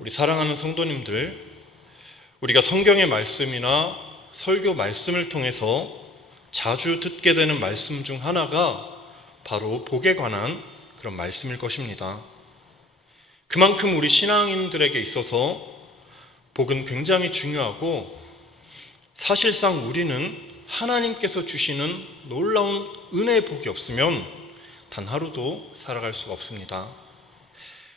우리 사랑하는 성도님들, 우리가 성경의 말씀이나 설교 말씀을 통해서 자주 듣게 되는 말씀 중 하나가 바로 복에 관한 그런 말씀일 것입니다. 그만큼 우리 신앙인들에게 있어서 복은 굉장히 중요하고, 사실상 우리는 하나님께서 주시는 놀라운 은혜의 복이 없으면 단 하루도 살아갈 수가 없습니다.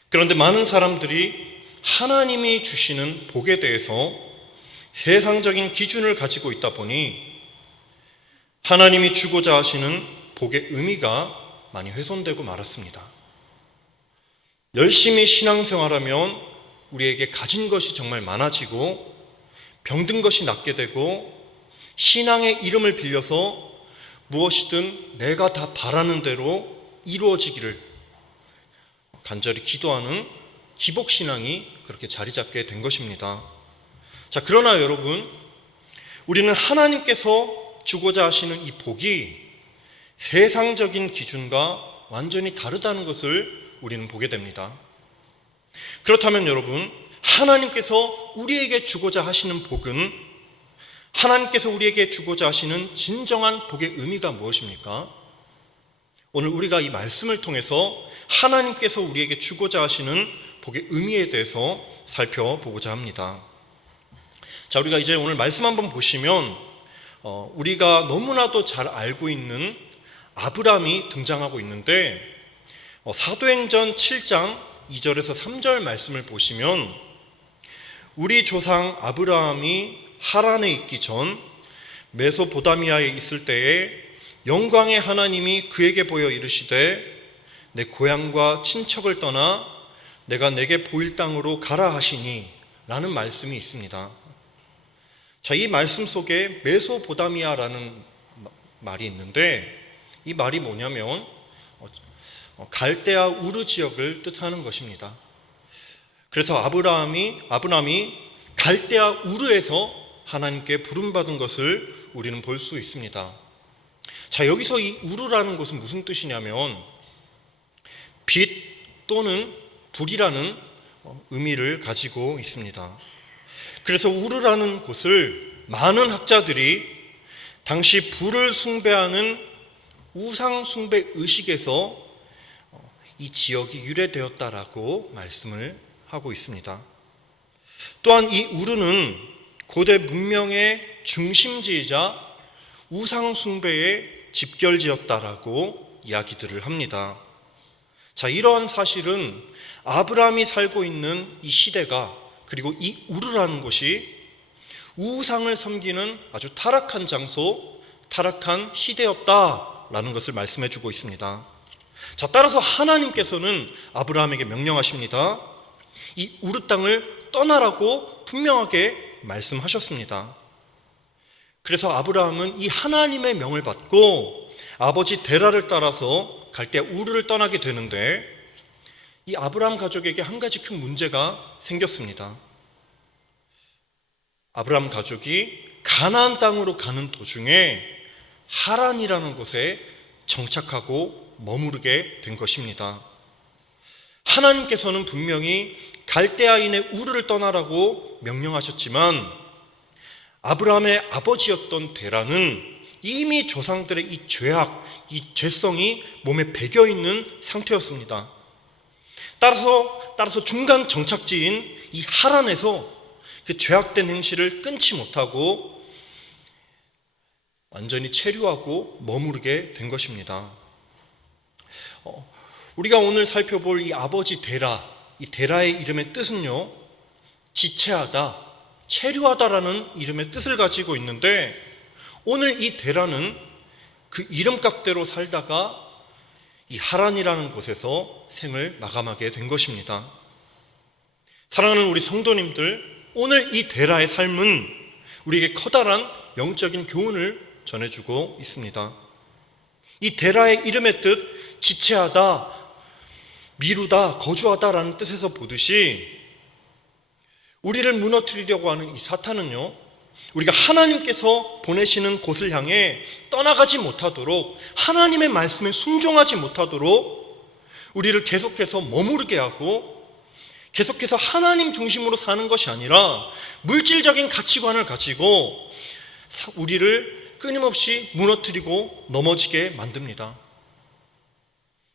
그런데 많은 사람들이 하나님이 주시는 복에 대해서 세상적인 기준을 가지고 있다 보니 하나님이 주고자 하시는 복의 의미가 많이 훼손되고 말았습니다. 열심히 신앙생활하면 우리에게 가진 것이 정말 많아지고 병든 것이 낫게 되고, 신앙의 이름을 빌려서 무엇이든 내가 다 바라는 대로 이루어지기를 간절히 기도하는 기복신앙이 그렇게 자리 잡게 된 것입니다. 자, 그러나 여러분, 우리는 하나님께서 주고자 하시는 이 복이 세상적인 기준과 완전히 다르다는 것을 우리는 보게 됩니다. 그렇다면 여러분, 하나님께서 우리에게 주고자 하시는 복은, 하나님께서 우리에게 주고자 하시는 진정한 복의 의미가 무엇입니까? 오늘 우리가 이 말씀을 통해서 하나님께서 우리에게 주고자 하시는 복의 의미에 대해서 살펴보고자 합니다. 자, 우리가 이제 오늘 말씀 한번 보시면 우리가 너무나도 잘 알고 있는 아브라함이 등장하고 있는데, 사도행전 7장 2절에서 3절 말씀을 보시면 우리 조상 아브라함이 하란에 있기 전 메소포다미아에 있을 때에 영광의 하나님이 그에게 보여 이르시되 내 고향과 친척을 떠나 내가 내게 보일 땅으로 가라 하시니 라는 말씀이 있습니다. 자, 이 말씀 속에 메소포다미아라는 말이 있는데, 이 말이 뭐냐면 갈대아 우르 지역을 뜻하는 것입니다. 그래서 아브라함이 갈대아 우르에서 하나님께 부름받은 것을 우리는 볼 수 있습니다. 자, 여기서 이 우르라는 것은 무슨 뜻이냐면 빛 또는 불이라는 의미를 가지고 있습니다. 그래서 우르라는 곳을 많은 학자들이 당시 불을 숭배하는 우상 숭배 의식에서 이 지역이 유래되었다라고 말씀을 하고 있습니다. 또한 이 우르는 고대 문명의 중심지이자 우상 숭배의 집결지였다라고 이야기들을 합니다. 자, 이러한 사실은 아브라함이 살고 있는 이 시대가, 그리고 이 우르라는 곳이 우상을 섬기는 아주 타락한 장소, 타락한 시대였다라는 것을 말씀해 주고 있습니다. 자, 따라서 하나님께서는 아브라함에게 명령하십니다. 이 우르 땅을 떠나라고 분명하게 말씀하셨습니다. 그래서 아브라함은 이 하나님의 명을 받고 아버지 데라를 따라서 갈대아 우르를 떠나게 되는데, 이 아브라함 가족에게 한 가지 큰 문제가 생겼습니다. 아브라함 가족이 가나안 땅으로 가는 도중에 하란이라는 곳에 정착하고 머무르게 된 것입니다. 하나님께서는 분명히 갈대아인의 우르를 떠나라고 명령하셨지만 아브라함의 아버지였던 데라는 이미 조상들의 이 죄악, 이 죄성이 몸에 배겨 있는 상태였습니다. 따라서 중간 정착지인 이 하란에서 그 죄악된 행실을 끊지 못하고 완전히 체류하고 머무르게 된 것입니다. 우리가 오늘 살펴볼 이 아버지 데라, 이 데라의 이름의 뜻은요, 지체하다, 체류하다라는 이름의 뜻을 가지고 있는데, 오늘 이 데라는 그 이름값대로 살다가 이 하란이라는 곳에서 생을 마감하게 된 것입니다. 사랑하는 우리 성도님들, 오늘 이 데라의 삶은 우리에게 커다란 영적인 교훈을 전해주고 있습니다. 이 데라의 이름의 뜻, 지체하다, 미루다, 거주하다라는 뜻에서 보듯이 우리를 무너뜨리려고 하는 이 사탄은요, 우리가 하나님께서 보내시는 곳을 향해 떠나가지 못하도록, 하나님의 말씀에 순종하지 못하도록 우리를 계속해서 머무르게 하고 계속해서 하나님 중심으로 사는 것이 아니라 물질적인 가치관을 가지고 우리를 끊임없이 무너뜨리고 넘어지게 만듭니다.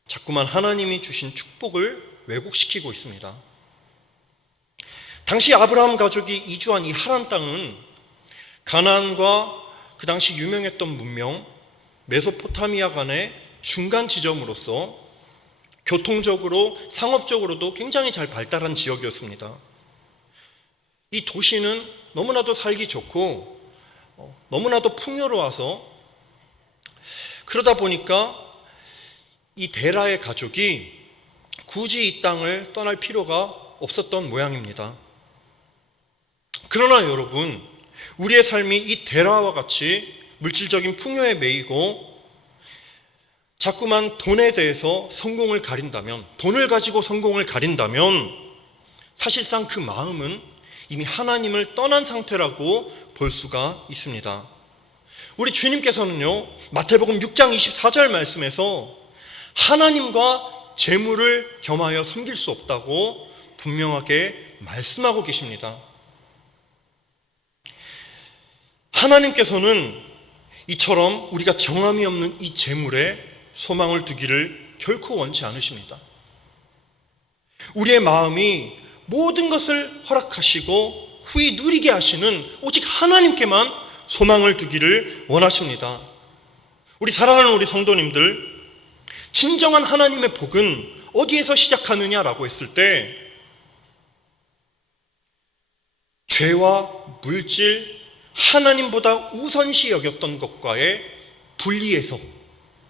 자꾸만 하나님이 주신 축복을 왜곡시키고 있습니다. 당시 아브라함 가족이 이주한 이 하란 땅은 가나안과 그 당시 유명했던 문명 메소포타미아 간의 중간 지점으로서 교통적으로 상업적으로도 굉장히 잘 발달한 지역이었습니다. 이 도시는 너무나도 살기 좋고 너무나도 풍요로워서 그러다 보니까 이 데라의 가족이 굳이 이 땅을 떠날 필요가 없었던 모양입니다. 그러나 여러분, 우리의 삶이 이 데라와 같이 물질적인 풍요에 매이고 자꾸만 돈에 대해서 성공을 가린다면, 돈을 가지고 성공을 가린다면 사실상 그 마음은 이미 하나님을 떠난 상태라고 볼 수가 있습니다. 우리 주님께서는요, 마태복음 6장 24절 말씀에서 하나님과 재물을 겸하여 섬길 수 없다고 분명하게 말씀하고 계십니다. 하나님께서는 이처럼 우리가 정함이 없는 이 재물에 소망을 두기를 결코 원치 않으십니다. 우리의 마음이 모든 것을 허락하시고 후히 누리게 하시는 오직 하나님께만 소망을 두기를 원하십니다. 우리 사랑하는 우리 성도님들, 진정한 하나님의 복은 어디에서 시작하느냐라고 했을 때 죄와 물질, 하나님보다 우선시 여겼던 것과의 분리에서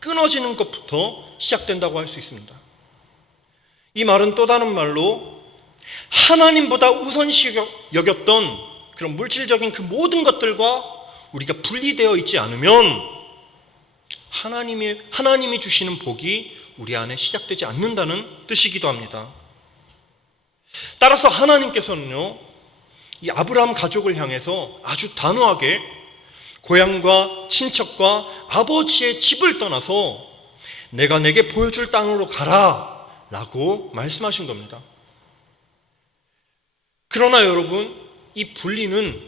끊어지는 것부터 시작된다고 할 수 있습니다. 이 말은 또 다른 말로 하나님보다 우선시 여겼던 그런 물질적인 그 모든 것들과 우리가 분리되어 있지 않으면 하나님이 주시는 복이 우리 안에 시작되지 않는다는 뜻이기도 합니다. 따라서 하나님께서는요, 이 아브라함 가족을 향해서 아주 단호하게 고향과 친척과 아버지의 집을 떠나서 내가 내게 보여줄 땅으로 가라 라고 말씀하신 겁니다. 그러나 여러분, 이 분리는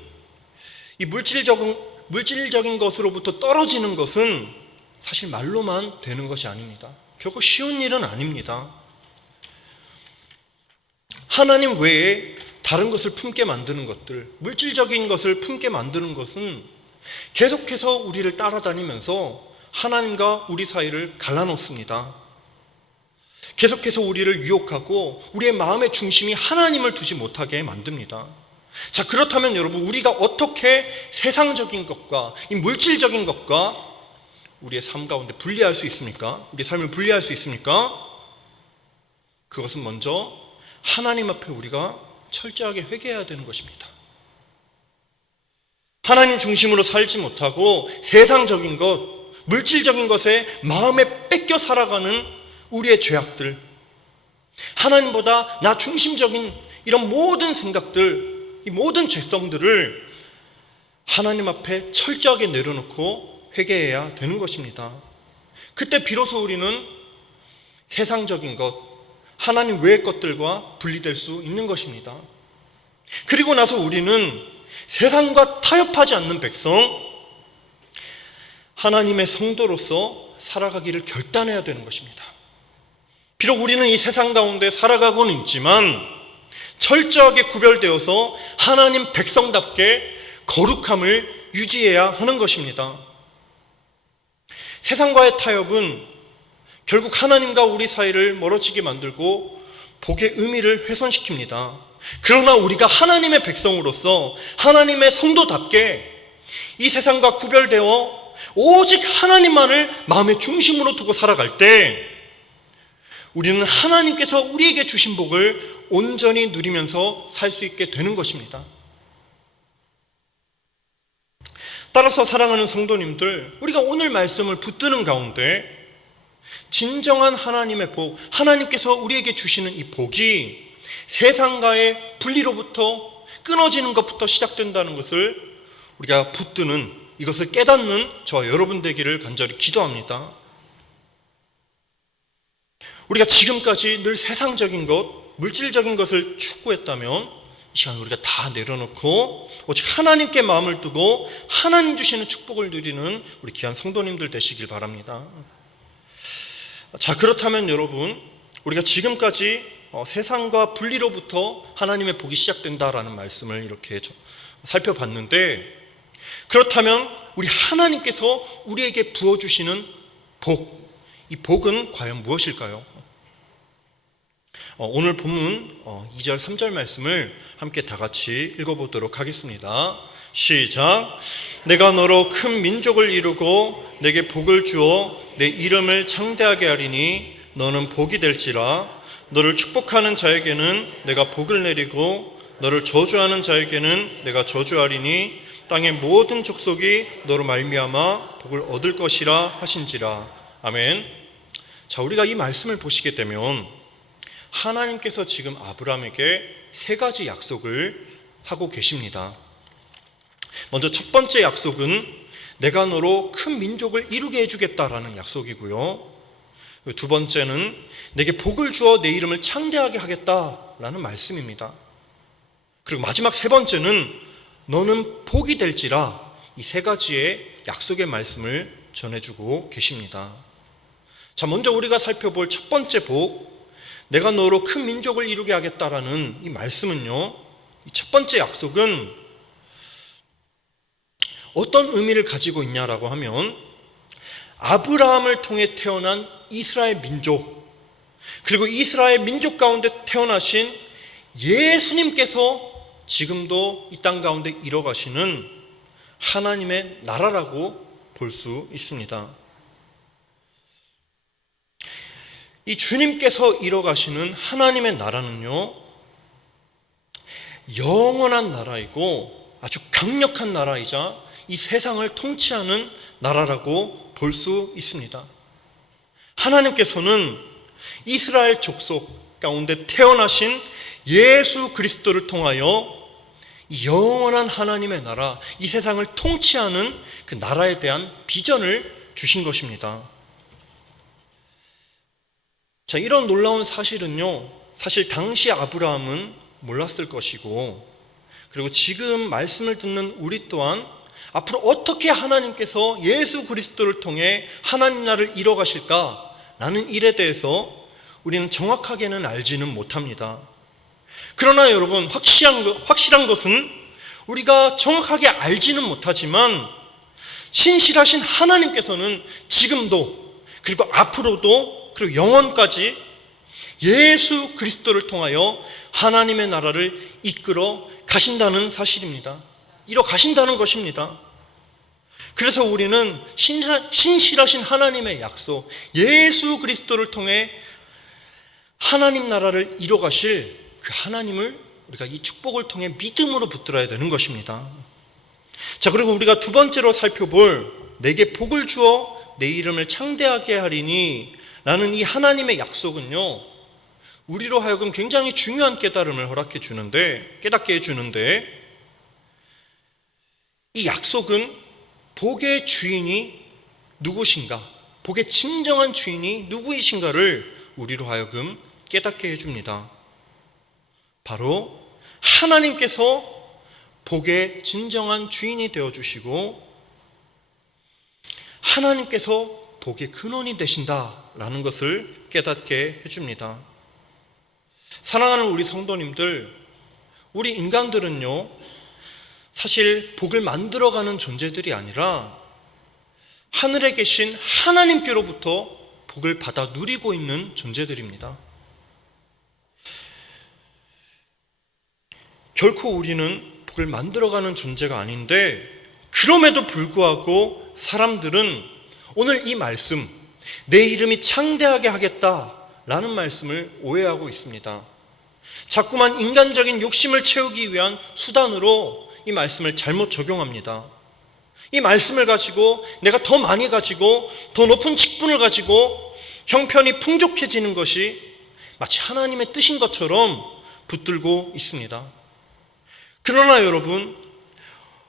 이 물질적인 것으로부터 떨어지는 것은 사실 말로만 되는 것이 아닙니다. 결코 쉬운 일은 아닙니다. 하나님 외에 다른 것을 품게 만드는 것들, 물질적인 것을 품게 만드는 것은 계속해서 우리를 따라다니면서 하나님과 우리 사이를 갈라놓습니다. 계속해서 우리를 유혹하고 우리의 마음의 중심이 하나님을 두지 못하게 만듭니다. 자, 그렇다면 여러분, 우리가 어떻게 세상적인 것과 이 물질적인 것과 우리의 삶 가운데 분리할 수 있습니까? 우리의 삶을 분리할 수 있습니까? 그것은 먼저 하나님 앞에 우리가 철저하게 회개해야 되는 것입니다. 하나님 중심으로 살지 못하고 세상적인 것, 물질적인 것에 마음에 뺏겨 살아가는 우리의 죄악들, 하나님보다 나 중심적인 이런 모든 생각들, 이 모든 죄성들을 하나님 앞에 철저하게 내려놓고 회개해야 되는 것입니다. 그때 비로소 우리는 세상적인 것, 하나님 외의 것들과 분리될 수 있는 것입니다. 그리고 나서 우리는 세상과 타협하지 않는 백성, 하나님의 성도로서 살아가기를 결단해야 되는 것입니다. 비록 우리는 이 세상 가운데 살아가고는 있지만 철저하게 구별되어서 하나님 백성답게 거룩함을 유지해야 하는 것입니다. 세상과의 타협은 결국 하나님과 우리 사이를 멀어지게 만들고 복의 의미를 훼손시킵니다. 그러나 우리가 하나님의 백성으로서 하나님의 성도답게 이 세상과 구별되어 오직 하나님만을 마음의 중심으로 두고 살아갈 때 우리는 하나님께서 우리에게 주신 복을 온전히 누리면서 살 수 있게 되는 것입니다. 따라서 사랑하는 성도님들, 우리가 오늘 말씀을 붙드는 가운데 진정한 하나님의 복, 하나님께서 우리에게 주시는 이 복이 세상과의 분리로부터 끊어지는 것부터 시작된다는 것을 우리가 붙드는, 이것을 깨닫는 저와 여러분 되기를 간절히 기도합니다. 우리가 지금까지 늘 세상적인 것, 물질적인 것을 추구했다면 이 시간 우리가 다 내려놓고 오직 하나님께 마음을 두고 하나님 주시는 축복을 누리는 우리 귀한 성도님들 되시길 바랍니다. 자, 그렇다면 여러분, 우리가 지금까지 세상과 분리로부터 하나님의 복이 시작된다라는 말씀을 이렇게 살펴봤는데, 그렇다면 우리 하나님께서 우리에게 부어주시는 복, 이 복은 과연 무엇일까요? 오늘 본문 2절 3절 말씀을 함께 다 같이 읽어보도록 하겠습니다. 시작. 내가 너로 큰 민족을 이루고 내게 복을 주어 내 이름을 창대하게 하리니 너는 복이 될지라. 너를 축복하는 자에게는 내가 복을 내리고 너를 저주하는 자에게는 내가 저주하리니 땅의 모든 족속이 너로 말미암아 복을 얻을 것이라 하신지라. 아멘. 자, 우리가 이 말씀을 보시게 되면 하나님께서 지금 아브라함에게 세 가지 약속을 하고 계십니다. 먼저 첫 번째 약속은 내가 너로 큰 민족을 이루게 해주겠다라는 약속이고요. 두 번째는 내게 복을 주어 내 이름을 창대하게 하겠다라는 말씀입니다. 그리고 마지막 세 번째는 너는 복이 될지라. 이 세 가지의 약속의 말씀을 전해주고 계십니다. 자, 먼저 우리가 살펴볼 첫 번째 복, 내가 너로 큰 민족을 이루게 하겠다라는 이 말씀은요, 이 첫 번째 약속은 어떤 의미를 가지고 있냐라고 하면 아브라함을 통해 태어난 이스라엘 민족, 그리고 이스라엘 민족 가운데 태어나신 예수님께서 지금도 이 땅 가운데 이뤄가시는 하나님의 나라라고 볼 수 있습니다. 이 주님께서 이뤄가시는 하나님의 나라는요, 영원한 나라이고 아주 강력한 나라이자 이 세상을 통치하는 나라라고 볼 수 있습니다. 하나님께서는 이스라엘 족속 가운데 태어나신 예수 그리스도를 통하여 이 영원한 하나님의 나라, 이 세상을 통치하는 그 나라에 대한 비전을 주신 것입니다. 자, 이런 놀라운 사실은요, 사실 당시 아브라함은 몰랐을 것이고, 그리고 지금 말씀을 듣는 우리 또한 앞으로 어떻게 하나님께서 예수 그리스도를 통해 하나님 나라를 이뤄가실까라는 일에 대해서 우리는 정확하게는 알지는 못합니다. 그러나 여러분, 확실한 것은 우리가 정확하게 알지는 못하지만 신실하신 하나님께서는 지금도, 그리고 앞으로도, 그리고 영원까지 예수 그리스도를 통하여 하나님의 나라를 이끌어 가신다는 사실입니다. 이뤄 가신다는 것입니다. 그래서 우리는 신실하신 하나님의 약속, 예수 그리스도를 통해 하나님 나라를 이뤄 가실 그 하나님을 우리가 이 축복을 통해 믿음으로 붙들어야 되는 것입니다. 자, 그리고 우리가 두 번째로 살펴볼 내게 복을 주어 내 이름을 창대하게 하리니 라는 이 하나님의 약속은요, 우리로 하여금 굉장히 중요한 깨달음을 깨닫게 해주는데, 이 약속은 복의 주인이 누구신가, 복의 진정한 주인이 누구이신가를 우리로 하여금 깨닫게 해줍니다. 바로 하나님께서 복의 진정한 주인이 되어주시고 하나님께서 복의 근원이 되신다라는 것을 깨닫게 해줍니다. 사랑하는 우리 성도님들, 우리 인간들은요, 사실 복을 만들어가는 존재들이 아니라 하늘에 계신 하나님께로부터 복을 받아 누리고 있는 존재들입니다. 결코 우리는 복을 만들어가는 존재가 아닌데, 그럼에도 불구하고 사람들은 오늘 이 말씀, 내 이름이 창대하게 하겠다라는 말씀을 오해하고 있습니다. 자꾸만 인간적인 욕심을 채우기 위한 수단으로 이 말씀을 잘못 적용합니다. 이 말씀을 가지고 내가 더 많이 가지고 더 높은 직분을 가지고 형편이 풍족해지는 것이 마치 하나님의 뜻인 것처럼 붙들고 있습니다. 그러나 여러분,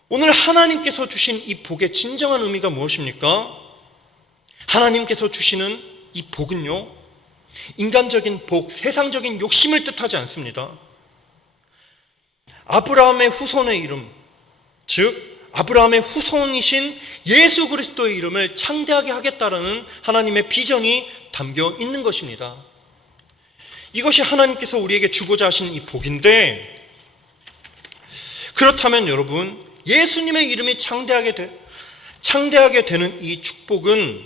오늘 하나님께서 주신 이 복의 진정한 의미가 무엇입니까? 하나님께서 주시는 이 복은요, 인간적인 복, 세상적인 욕심을 뜻하지 않습니다. 아브라함의 후손의 이름, 즉 아브라함의 후손이신 예수 그리스도의 이름을 창대하게 하겠다라는 하나님의 비전이 담겨 있는 것입니다. 이것이 하나님께서 우리에게 주고자 하신 이 복인데, 그렇다면 여러분, 예수님의 이름이 창대하게 되는 이 축복은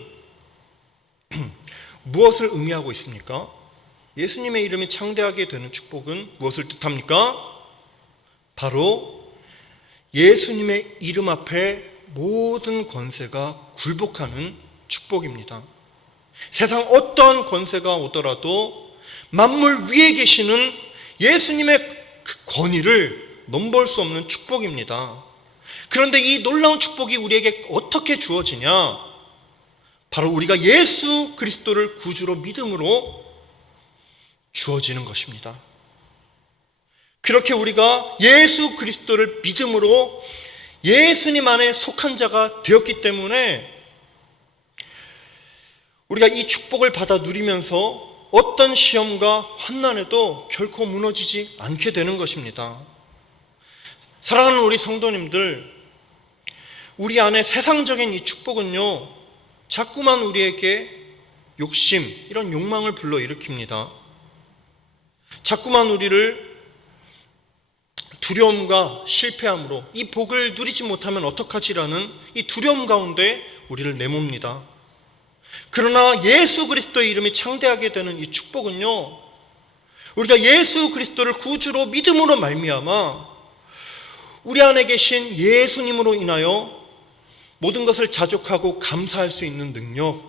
무엇을 의미하고 있습니까? 예수님의 이름이 창대하게 되는 축복은 무엇을 뜻합니까? 바로 예수님의 이름 앞에 모든 권세가 굴복하는 축복입니다. 세상 어떤 권세가 오더라도 만물 위에 계시는 예수님의 그 권위를 넘볼 수 없는 축복입니다. 그런데 이 놀라운 축복이 우리에게 어떻게 주어지냐? 바로 우리가 예수 그리스도를 구주로 믿음으로 주어지는 것입니다. 그렇게 우리가 예수 그리스도를 믿음으로 예수님 안에 속한 자가 되었기 때문에 우리가 이 축복을 받아 누리면서 어떤 시험과 환난에도 결코 무너지지 않게 되는 것입니다. 사랑하는 우리 성도님들, 우리 안에 세상적인 이 축복은요, 자꾸만 우리에게 욕심, 이런 욕망을 불러일으킵니다. 자꾸만 우리를 두려움과 실패함으로 이 복을 누리지 못하면 어떡하지라는 이 두려움 가운데 우리를 내몹니다. 그러나 예수 그리스도의 이름이 창대하게 되는 이 축복은요, 우리가 예수 그리스도를 구주로 믿음으로 말미암아 우리 안에 계신 예수님으로 인하여 모든 것을 자족하고 감사할 수 있는 능력,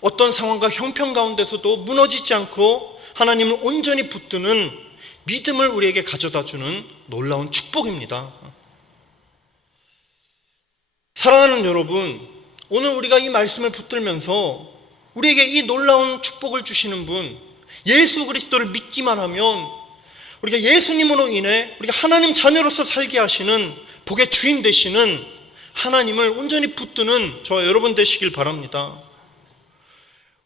어떤 상황과 형편 가운데서도 무너지지 않고 하나님을 온전히 붙드는 믿음을 우리에게 가져다주는 놀라운 축복입니다. 사랑하는 여러분, 오늘 우리가 이 말씀을 붙들면서 우리에게 이 놀라운 축복을 주시는 분, 예수 그리스도를 믿기만 하면 우리가 예수님으로 인해 우리가 하나님 자녀로서 살게 하시는 복의 주인 되시는 하나님을 온전히 붙드는 저와 여러분 되시길 바랍니다.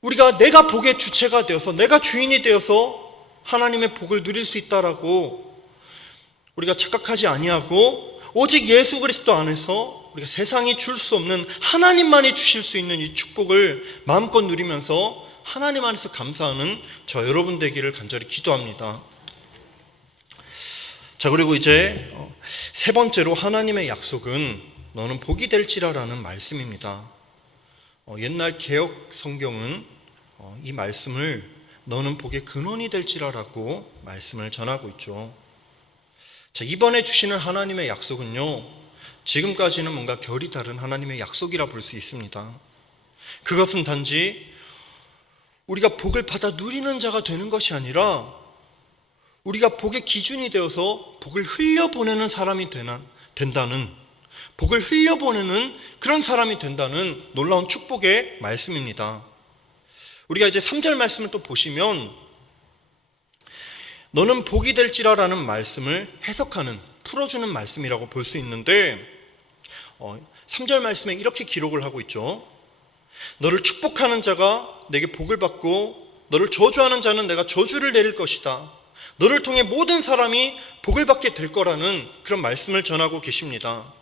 우리가 내가 복의 주체가 되어서, 내가 주인이 되어서 하나님의 복을 누릴 수 있다라고 우리가 착각하지 아니하고, 오직 예수 그리스도 안에서 우리가 세상이 줄 수 없는 하나님만이 주실 수 있는 이 축복을 마음껏 누리면서 하나님 안에서 감사하는 저 여러분 되기를 간절히 기도합니다. 자, 그리고 이제 세 번째로 하나님의 약속은 너는 복이 될지라라는 말씀입니다. 옛날 개역 성경은 이 말씀을 너는 복의 근원이 될지라라고 말씀을 전하고 있죠. 자, 이번에 주시는 하나님의 약속은요, 지금까지는 뭔가 결이 다른 하나님의 약속이라 볼 수 있습니다. 그것은 단지 우리가 복을 받아 누리는 자가 되는 것이 아니라 우리가 복의 기준이 되어서 복을 흘려보내는 사람이 된다는, 복을 흘려보내는 그런 사람이 된다는 놀라운 축복의 말씀입니다. 우리가 이제 3절 말씀을 또 보시면 너는 복이 될지라라는 말씀을 해석하는, 풀어주는 말씀이라고 볼 수 있는데 3절 말씀에 이렇게 기록을 하고 있죠. 너를 축복하는 자가 내게 복을 받고 너를 저주하는 자는 내가 저주를 내릴 것이다. 너를 통해 모든 사람이 복을 받게 될 거라는 그런 말씀을 전하고 계십니다.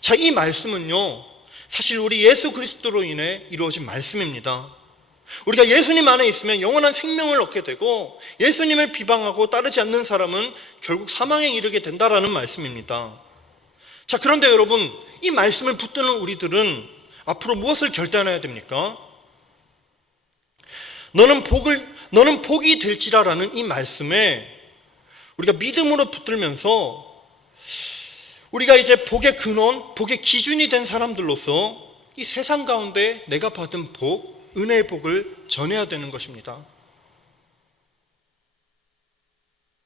자, 이 말씀은요, 사실 우리 예수 그리스도로 인해 이루어진 말씀입니다. 우리가 예수님 안에 있으면 영원한 생명을 얻게 되고, 예수님을 비방하고 따르지 않는 사람은 결국 사망에 이르게 된다라는 말씀입니다. 자, 그런데 여러분, 이 말씀을 붙드는 우리들은 앞으로 무엇을 결단해야 됩니까? 너는 복이 될지라라는 이 말씀에 우리가 믿음으로 붙들면서 우리가 이제 복의 근원, 복의 기준이 된 사람들로서 이 세상 가운데 내가 받은 복, 은혜의 복을 전해야 되는 것입니다.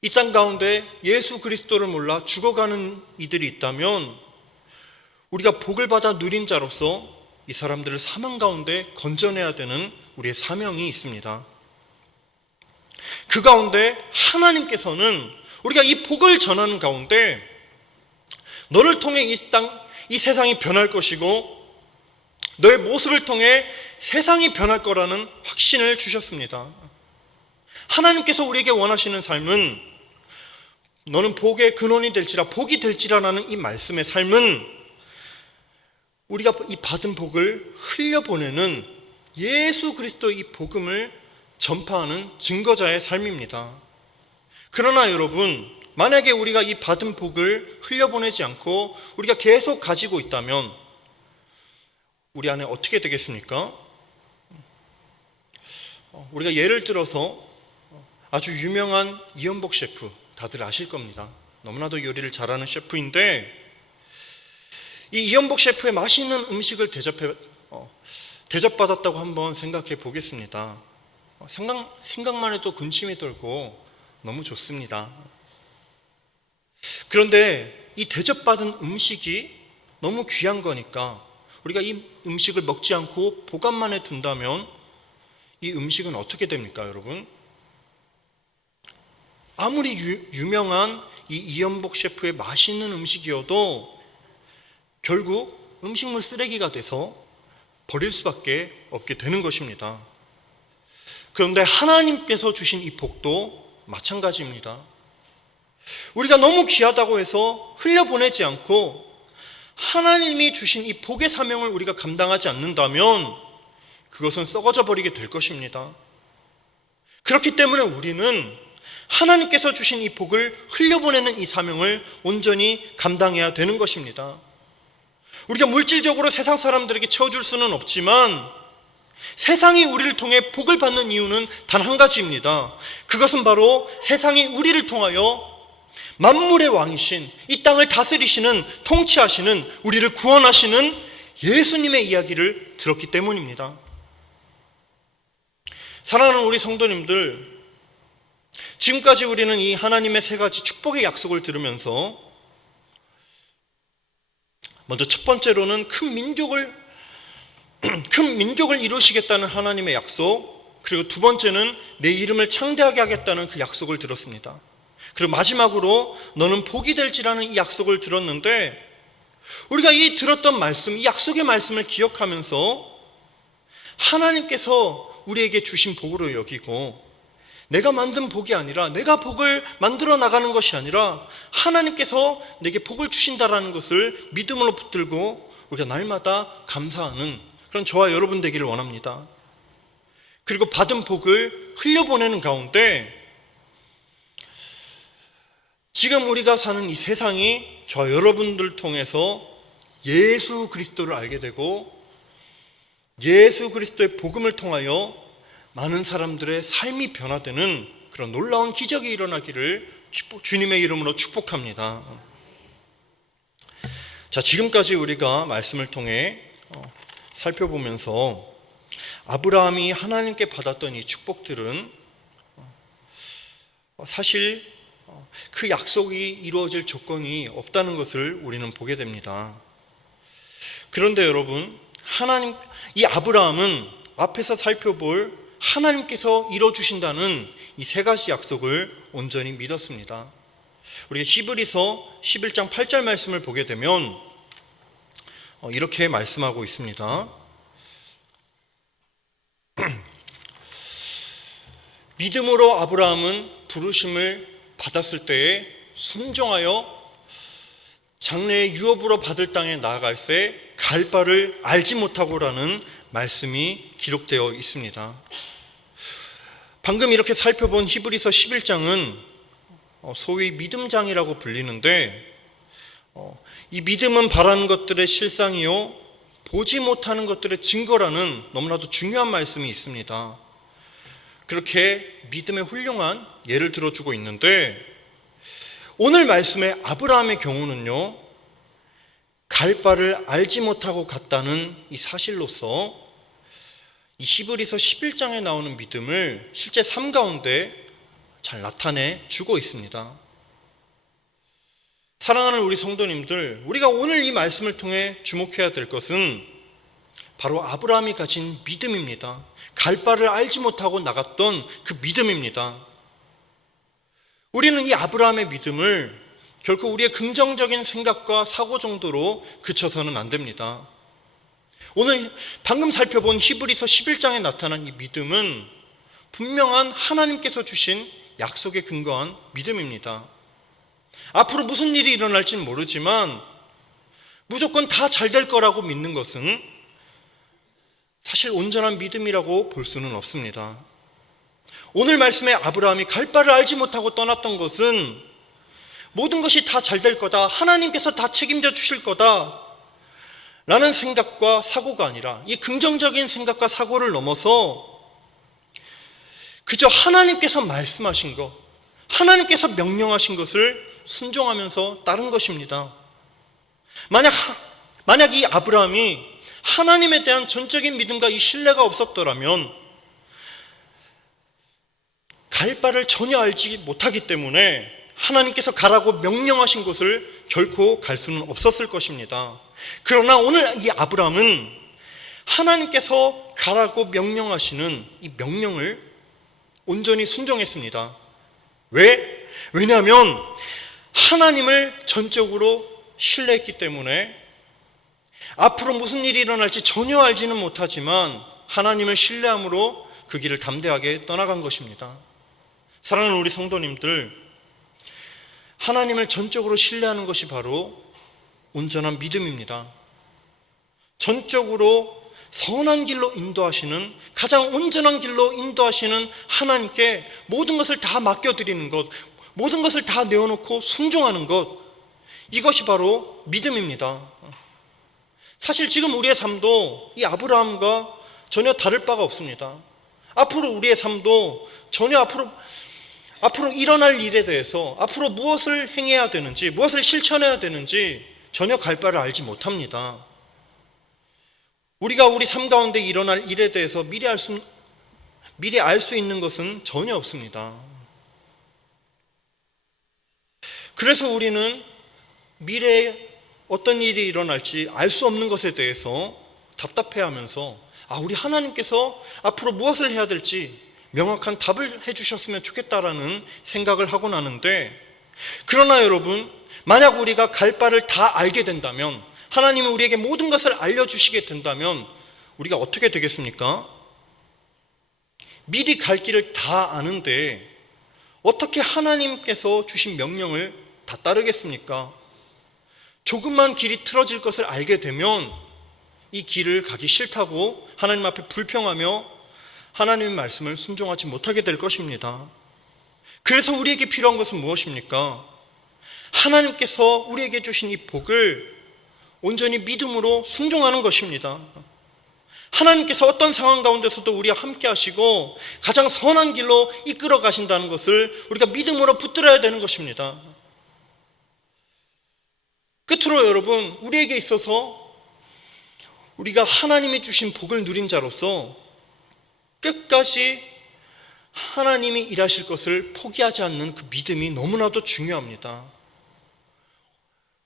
이 땅 가운데 예수 그리스도를 몰라 죽어가는 이들이 있다면 우리가 복을 받아 누린 자로서 이 사람들을 사망 가운데 건져내야 되는 우리의 사명이 있습니다. 그 가운데 하나님께서는 우리가 이 복을 전하는 가운데 너를 통해 이 세상이 변할 것이고 너의 모습을 통해 세상이 변할 거라는 확신을 주셨습니다. 하나님께서 우리에게 원하시는 삶은 너는 복의 근원이 될지라, 복이 될지라라는 이 말씀의 삶은 우리가 이 받은 복을 흘려보내는 예수 그리스도의 이 복음을 전파하는 증거자의 삶입니다. 그러나 여러분, 만약에 우리가 이 받은 복을 흘려보내지 않고 우리가 계속 가지고 있다면 우리 안에 어떻게 되겠습니까? 우리가 예를 들어서 아주 유명한 이연복 셰프, 다들 아실 겁니다. 너무나도 요리를 잘하는 셰프인데, 이 이연복 셰프의 맛있는 음식을 대접받았다고 한번 생각해 보겠습니다. 생각만 해도 군침이 돌고 너무 좋습니다. 그런데 이 대접받은 음식이 너무 귀한 거니까 우리가 이 음식을 먹지 않고 보관만 해둔다면 이 음식은 어떻게 됩니까, 여러분? 아무리 유명한 이 이연복 셰프의 맛있는 음식이어도 결국 음식물 쓰레기가 돼서 버릴 수밖에 없게 되는 것입니다. 그런데 하나님께서 주신 이 복도 마찬가지입니다. 우리가 너무 귀하다고 해서 흘려보내지 않고 하나님이 주신 이 복의 사명을 우리가 감당하지 않는다면 그것은 썩어져 버리게 될 것입니다. 그렇기 때문에 우리는 하나님께서 주신 이 복을 흘려보내는 이 사명을 온전히 감당해야 되는 것입니다. 우리가 물질적으로 세상 사람들에게 채워줄 수는 없지만 세상이 우리를 통해 복을 받는 이유는 단 한 가지입니다. 그것은 바로 세상이 우리를 통하여 만물의 왕이신, 이 땅을 다스리시는, 통치하시는, 우리를 구원하시는 예수님의 이야기를 들었기 때문입니다. 사랑하는 우리 성도님들, 지금까지 우리는 이 하나님의 세 가지 축복의 약속을 들으면서 먼저 첫 번째로는 큰 민족을 이루시겠다는 하나님의 약속, 그리고 두 번째는 내 이름을 창대하게 하겠다는 그 약속을 들었습니다. 그리고 마지막으로 너는 복이 될지라는 이 약속을 들었는데, 우리가 이 들었던 말씀, 이 약속의 말씀을 기억하면서 하나님께서 우리에게 주신 복으로 여기고, 내가 만든 복이 아니라, 내가 복을 만들어 나가는 것이 아니라 하나님께서 내게 복을 주신다라는 것을 믿음으로 붙들고 우리가 날마다 감사하는 그런 저와 여러분 되기를 원합니다. 그리고 받은 복을 흘려보내는 가운데 지금 우리가 사는 이 세상이 저와 여러분들 통해서 예수 그리스도를 알게 되고 예수 그리스도의 복음을 통하여 많은 사람들의 삶이 변화되는 그런 놀라운 기적이 일어나기를 주님의 이름으로 축복합니다. 자, 지금까지 우리가 말씀을 통해 살펴보면서 아브라함이 하나님께 받았던 이 축복들은 사실 그 약속이 이루어질 조건이 없다는 것을 우리는 보게 됩니다. 그런데 여러분, 이 아브라함은 앞에서 살펴볼 하나님께서 이뤄주신다는 이 세 가지 약속을 온전히 믿었습니다. 우리가 히브리서 11장 8절 말씀을 보게 되면 이렇게 말씀하고 있습니다. 믿음으로 아브라함은 부르심을 받았을 때에 순종하여 장래의 유업으로 받을 땅에 나아갈새 갈 바를 알지 못하고라는 말씀이 기록되어 있습니다. 방금 이렇게 살펴본 히브리서 11장은 소위 믿음장이라고 불리는데, 이 믿음은 바라는 것들의 실상이요 보지 못하는 것들의 증거라는 너무나도 중요한 말씀이 있습니다. 그렇게 믿음의 훌륭한 예를 들어주고 있는데, 오늘 말씀의 아브라함의 경우는요, 갈 바를 알지 못하고 갔다는 이 사실로서 이 히브리서 11장에 나오는 믿음을 실제 삶 가운데 잘 나타내 주고 있습니다. 사랑하는 우리 성도님들, 우리가 오늘 이 말씀을 통해 주목해야 될 것은 바로 아브라함이 가진 믿음입니다. 갈 바를 알지 못하고 나갔던 그 믿음입니다. 우리는 이 아브라함의 믿음을 결코 우리의 긍정적인 생각과 사고 정도로 그쳐서는 안 됩니다. 오늘 방금 살펴본 히브리서 11장에 나타난 이 믿음은 분명한 하나님께서 주신 약속에 근거한 믿음입니다. 앞으로 무슨 일이 일어날지는 모르지만 무조건 다 잘 될 거라고 믿는 것은 사실 온전한 믿음이라고 볼 수는 없습니다. 오늘 말씀에 아브라함이 갈 바를 알지 못하고 떠났던 것은 모든 것이 다 잘 될 거다, 하나님께서 다 책임져 주실 거다 라는 생각과 사고가 아니라 이 긍정적인 생각과 사고를 넘어서 그저 하나님께서 말씀하신 것, 하나님께서 명령하신 것을 순종하면서 따른 것입니다. 만약 이 아브라함이 하나님에 대한 전적인 믿음과 이 신뢰가 없었더라면 갈 바를 전혀 알지 못하기 때문에 하나님께서 가라고 명령하신 곳을 결코 갈 수는 없었을 것입니다. 그러나 오늘 이 아브라함은 하나님께서 가라고 명령하시는 이 명령을 온전히 순종했습니다. 왜? 왜냐하면 하나님을 전적으로 신뢰했기 때문에 앞으로 무슨 일이 일어날지 전혀 알지는 못하지만 하나님을 신뢰함으로 그 길을 담대하게 떠나간 것입니다. 사랑하는 우리 성도님들, 하나님을 전적으로 신뢰하는 것이 바로 온전한 믿음입니다. 전적으로 선한 길로 인도하시는, 가장 온전한 길로 인도하시는 하나님께 모든 것을 다 맡겨드리는 것, 모든 것을 다 내어놓고 순종하는 것, 이것이 바로 믿음입니다. 사실 지금 우리의 삶도 이 아브라함과 전혀 다를 바가 없습니다. 앞으로 우리의 삶도 전혀 앞으로 일어날 일에 대해서 앞으로 무엇을 행해야 되는지, 무엇을 실천해야 되는지 전혀 갈 바를 알지 못합니다. 우리가 우리 삶 가운데 일어날 일에 대해서 미리 알 수 있는 것은 전혀 없습니다. 그래서 우리는 미래에 어떤 일이 일어날지 알 수 없는 것에 대해서 답답해하면서 우리 하나님께서 앞으로 무엇을 해야 될지 명확한 답을 해주셨으면 좋겠다라는 생각을 하고 나는데, 그러나 여러분, 만약 우리가 갈 바를 다 알게 된다면, 하나님은 우리에게 모든 것을 알려주시게 된다면 우리가 어떻게 되겠습니까? 미리 갈 길을 다 아는데 어떻게 하나님께서 주신 명령을 다 따르겠습니까? 조금만 길이 틀어질 것을 알게 되면 이 길을 가기 싫다고 하나님 앞에 불평하며 하나님의 말씀을 순종하지 못하게 될 것입니다. 그래서 우리에게 필요한 것은 무엇입니까? 하나님께서 우리에게 주신 이 복을 온전히 믿음으로 순종하는 것입니다. 하나님께서 어떤 상황 가운데서도 우리와 함께 하시고 가장 선한 길로 이끌어 가신다는 것을 우리가 믿음으로 붙들어야 되는 것입니다. 끝으로 여러분, 우리에게 있어서 우리가 하나님이 주신 복을 누린 자로서 끝까지 하나님이 일하실 것을 포기하지 않는 그 믿음이 너무나도 중요합니다.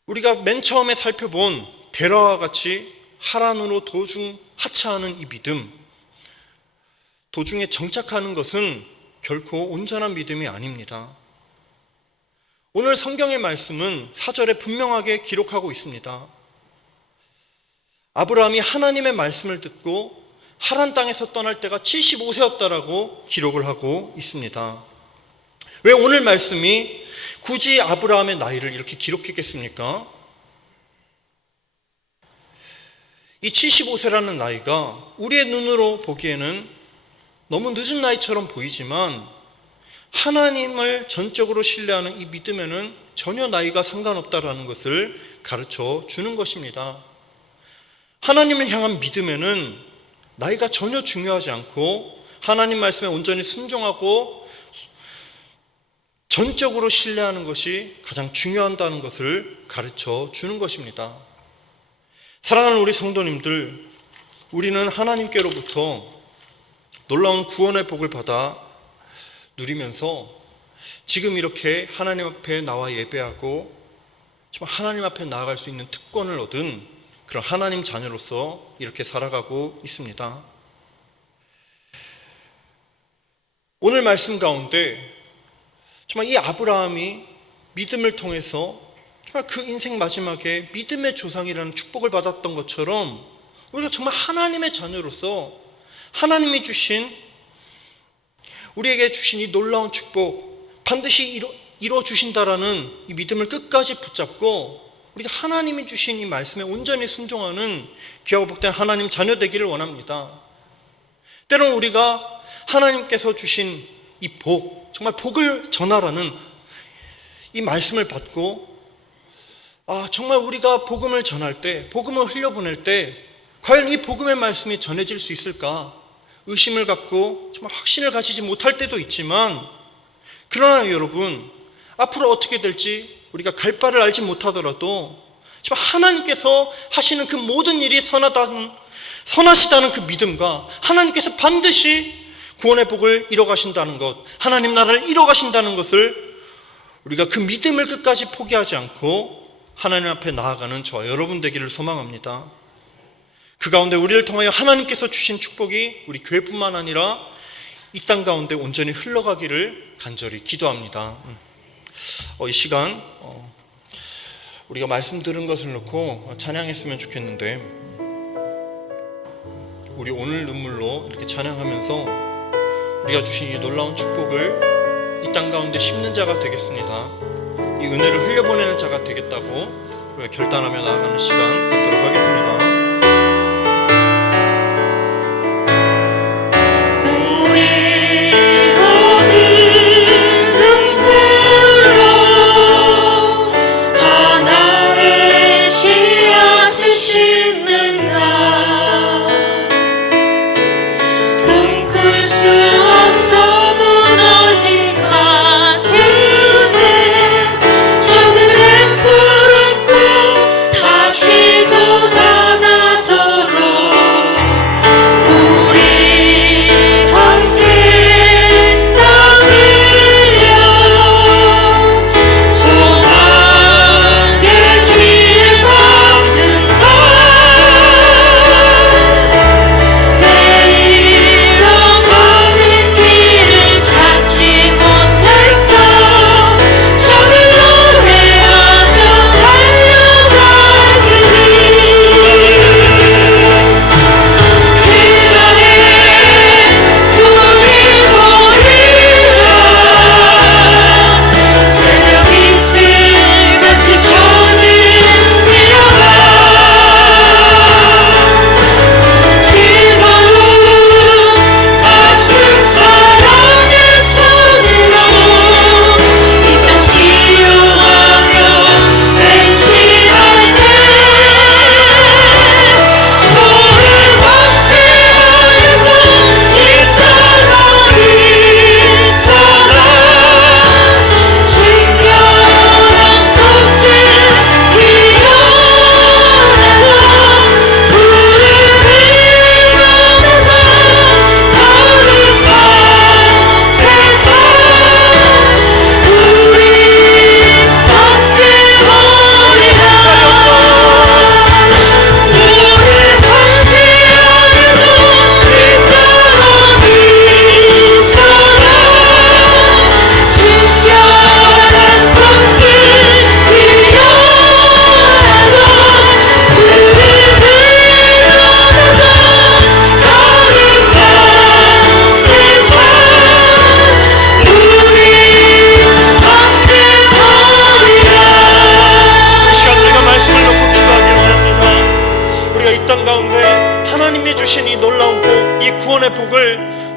우리가 맨 처음에 살펴본 데라와 같이 하란으로 도중 하차하는 이 믿음, 도중에 정착하는 것은 결코 온전한 믿음이 아닙니다. 오늘 성경의 말씀은 4절에 분명하게 기록하고 있습니다. 아브라함이 하나님의 말씀을 듣고 하란 땅에서 떠날 때가 75세였다라고 기록을 하고 있습니다. 왜 오늘 말씀이 굳이 아브라함의 나이를 이렇게 기록했겠습니까? 이 75세라는 나이가 우리의 눈으로 보기에는 너무 늦은 나이처럼 보이지만 하나님을 전적으로 신뢰하는 이 믿음에는 전혀 나이가 상관없다라는 것을 가르쳐 주는 것입니다. 하나님을 향한 믿음에는 나이가 전혀 중요하지 않고 하나님 말씀에 온전히 순종하고 전적으로 신뢰하는 것이 가장 중요하다는 것을 가르쳐 주는 것입니다. 사랑하는 우리 성도님들, 우리는 하나님께로부터 놀라운 구원의 복을 받아 누리면서 지금 이렇게 하나님 앞에 나와 예배하고 정말 하나님 앞에 나아갈 수 있는 특권을 얻은 그런 하나님 자녀로서 이렇게 살아가고 있습니다. 오늘 말씀 가운데 정말 이 아브라함이 믿음을 통해서 정말 그 인생 마지막에 믿음의 조상이라는 축복을 받았던 것처럼 우리가 정말 하나님의 자녀로서 하나님이 주신, 우리에게 주신 이 놀라운 축복 반드시 이루어 주신다라는 이 믿음을 끝까지 붙잡고 우리가 하나님이 주신 이 말씀에 온전히 순종하는 귀하고 복된 하나님 자녀 되기를 원합니다. 때로는 우리가 하나님께서 주신 이 복, 정말 복을 전하라는 이 말씀을 받고 정말 우리가 복음을 전할 때, 복음을 흘려보낼 때 과연 이 복음의 말씀이 전해질 수 있을까 의심을 갖고 정말 확신을 가지지 못할 때도 있지만, 그러나 여러분, 앞으로 어떻게 될지 우리가 갈 바를 알지 못하더라도 정말 하나님께서 하시는 그 모든 일이 선하시다는 그 믿음과 하나님께서 반드시 구원의 복을 이뤄가신다는 것, 하나님 나라를 이뤄가신다는 것을 우리가 그 믿음을 끝까지 포기하지 않고 하나님 앞에 나아가는 저와 여러분 되기를 소망합니다. 그 가운데 우리를 통하여 하나님께서 주신 축복이 우리 교회뿐만 아니라 이 땅 가운데 온전히 흘러가기를 간절히 기도합니다. 이 시간 우리가 말씀 들은 것을 놓고 찬양했으면 좋겠는데, 우리 오늘 눈물로 이렇게 찬양하면서 우리가 주신 이 놀라운 축복을 이 땅 가운데 심는 자가 되겠습니다. 이 은혜를 흘려보내는 자가 되겠다고 우리가 결단하며 나아가는 시간 갖도록 하겠습니다.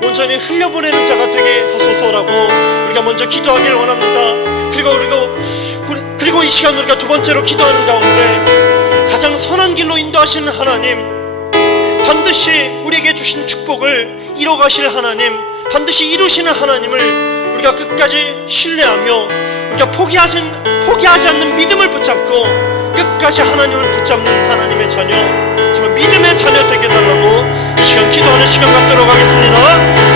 온전히 흘려보내는 자가 되게 하소서라고 우리가 먼저 기도하기를 원합니다. 그리고 이 시간 우리가 두 번째로 기도하는 가운데 가장 선한 길로 인도하시는 하나님, 반드시 우리에게 주신 축복을 이뤄가실 하나님, 반드시 이루시는 하나님을 우리가 끝까지 신뢰하며 우리가 포기하지 않는 믿음을 붙잡고 끝까지 하나님을 붙잡는 하나님의 자녀, 정말 믿음의 자녀 되게 해달라고 이 시간 기도하는 시간 갖도록 하겠습니다.